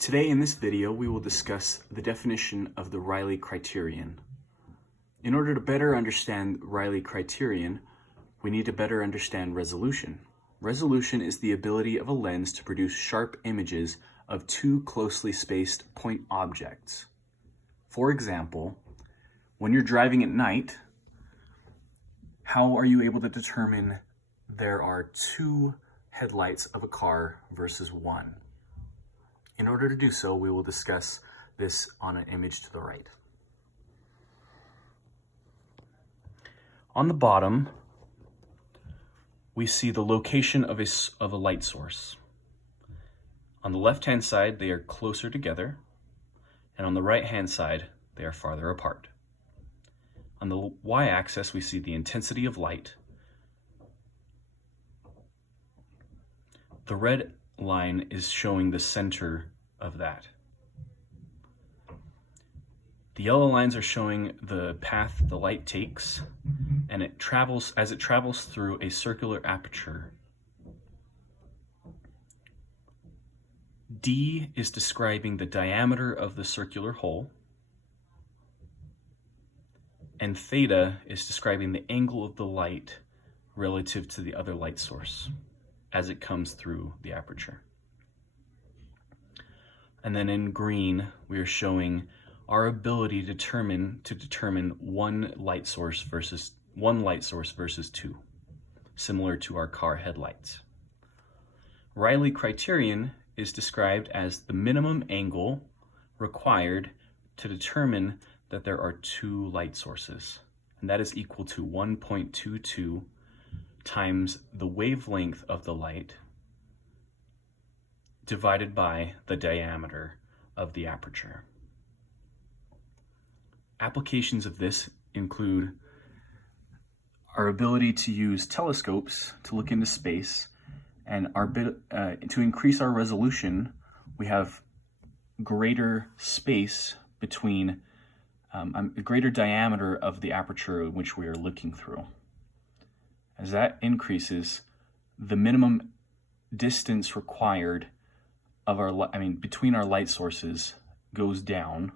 Today in this video, we will discuss the definition of the Rayleigh Criterion. In order to better understand Rayleigh Criterion, we need to better understand resolution. Resolution is the ability of a lens to produce sharp images of two closely spaced point objects. For example, when you're driving at night, how are you able to determine there are two headlights of a car versus one? In order to do so, we will discuss this on an image to the right. On the bottom, we see the location of a light source. On the left-hand side, they are closer together, and on the right-hand side, they are farther apart. On the y-axis, we see the intensity of light. The red line is showing the center of that. The yellow lines are showing the path the light takes, and as it travels through a circular aperture. D is describing the diameter of the circular hole, and theta is describing the angle of the light relative to the other light source as it comes through the aperture. And then in green, we are showing our ability to determine one light source versus two, similar to our car headlights. Rayleigh Criterion is described as the minimum angle required to determine that there are two light sources, and that is equal to 1.22 times the wavelength of the light divided by the diameter of the aperture. Applications of this include our ability to use telescopes to look into space, and to increase our resolution, we have greater space between a greater diameter of the aperture in which we are looking through. As that increases, the minimum distance required between our light sources goes down,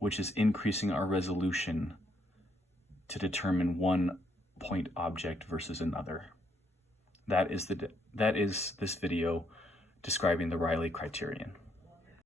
which is increasing our resolution to determine one point object versus another. That is this video describing the Rayleigh Criterion.